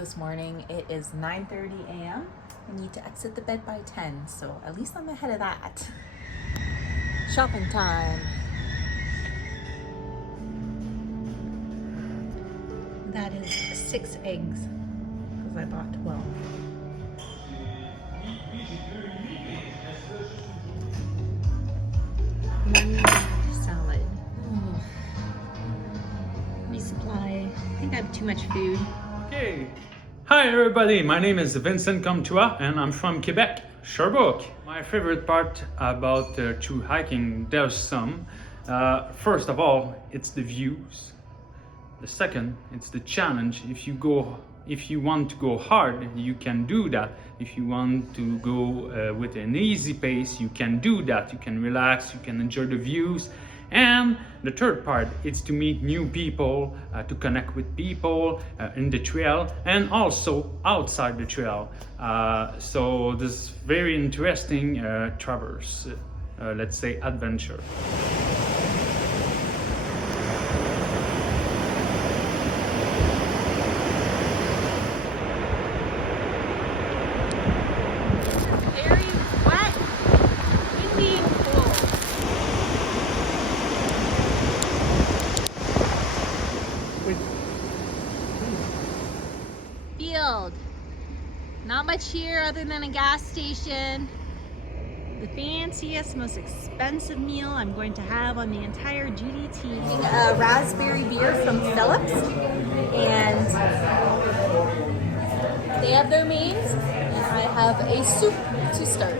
this morning. It is 9:30 a.m. I need to exit the bed by 10, so at least I'm ahead of that. Shopping time. That is 6 eggs because I bought 12. Salad. Oh. Resupply. I think I have too much food. Okay. Hi everybody, my name is Vincent and I'm from Quebec, Sherbrooke. My favorite part about true hiking, there's some. First of all, it's the views. The second, it's the challenge. If you want to go hard, you can do that. If you want to go with an easy pace, you can do that. You can relax, you can enjoy the views. And the third part is to meet new people, to connect with people in the trail and also outside the trail. So this very interesting traverse, let's say adventure. Field. Not much here other than a gas station. The fanciest, most expensive meal I'm going to have on the entire GDT. A raspberry beer from Phillips, and they have their mains, and I have a soup to start.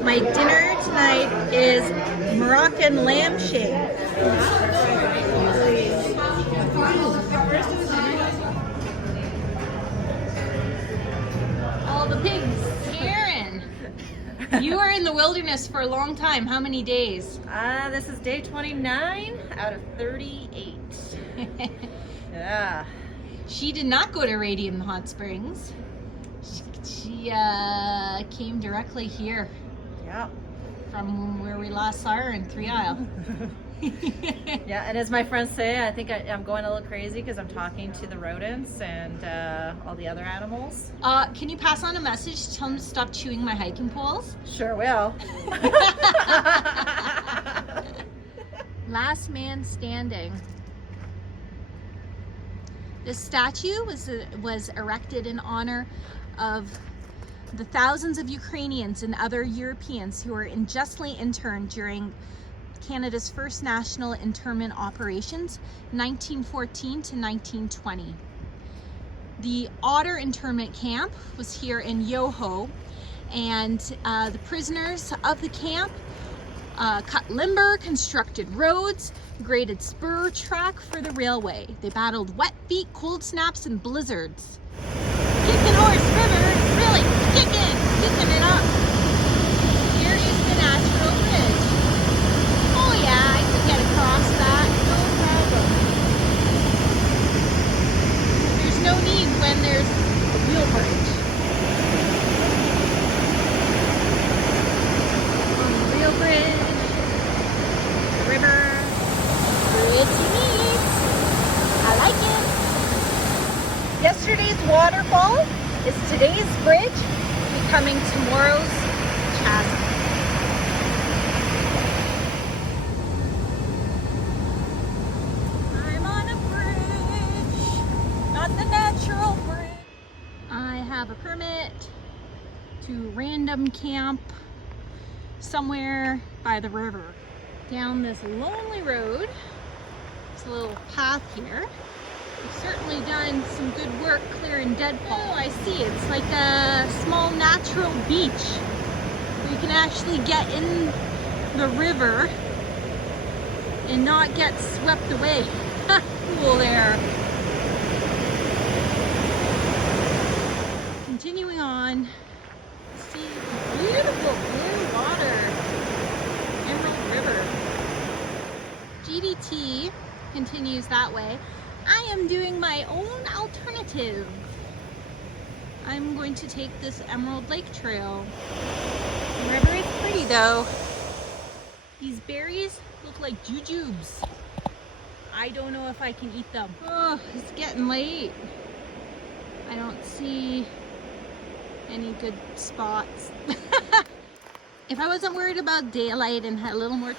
My dinner tonight is Moroccan lamb shake. All the pigs. Karen, you are in the wilderness for a long time. How many days? This is day 29 out of 38. Yeah. She did not go to Radium Hot Springs. She came directly here. Yeah. From where we last saw her in 3 Isle. Yeah, and as my friends say, I think I'm going a little crazy because I'm talking to the rodents and all the other animals. Can you pass on a message to tell them to stop chewing my hiking poles? Sure will. Last man standing. This statue was erected in honor of the thousands of Ukrainians and other Europeans who were unjustly interned during Canada's first national internment operations, 1914 to 1920. The OTTER internment camp was here in Yoho, and the prisoners of the camp cut timber, constructed roads, graded spur track for the railway. They battled wet feet, cold snaps, and blizzards. Kicking Horse River is really kicking it up. Here is the natural bridge. Oh yeah, I could get across that, no problem. There's no need when there's a wheel bridge. On the wheel bridge, river, pretty neat. I like it. Yesterday's waterfall is today's bridge, becoming tomorrow's chasm. I'm on a bridge, not the natural bridge. I have a permit to random camp somewhere by the river. Down this lonely road, there's a little path here. We've certainly done some good work clearing deadfall. Oh, I see. It's like a small natural beach where you can actually get in the river and not get swept away. Cool there. Continuing on, see beautiful blue water, Emerald River. GDT continues that way. I am doing my own alternative. I'm going to take this Emerald Lake Trail. The river is pretty though. These berries look like jujubes. I don't know if I can eat them. Oh, it's getting late. I don't see any good spots. If I wasn't worried about daylight and had a little more,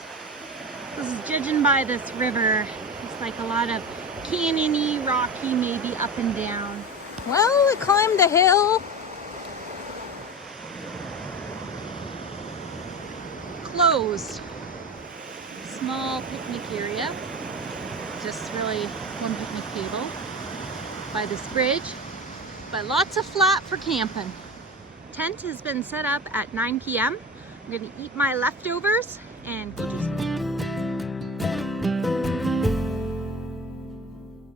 this is judging by this river. It's like a lot of canyon-y, rocky, maybe up and down. Well, we climbed a hill. Closed. Small picnic area. Just really one picnic table by this bridge. But lots of flat for camping. Tent has been set up at 9 p.m. I'm gonna eat my leftovers and go do some